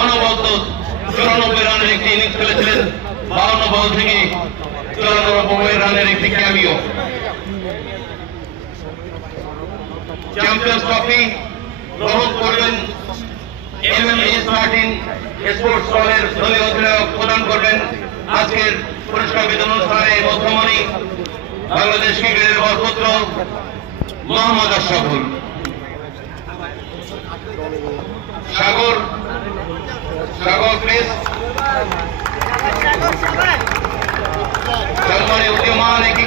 অনবদ্য 94 রানের একটি ইনিংস খেলেছিলেন। 52 বল থেকে 94 রানের একটি ক্যামিও। চ্যাম্পিয়ন্স ট্রফি গ্রহণ করবেন এমএমএস মার্টিন স্পোর্টস দলের দলীয় অধিনায়ক প্রদান করবেন আজকের পুরস্কার বিতরণ অনুষ্ঠানের মধ্যমণি বাংলাদেশ ক্রিকেটের বরপুত্র মোহাম্মদ আশরাফুল। সাগর প্লিজ। সম্মানে উদীয়মান একটি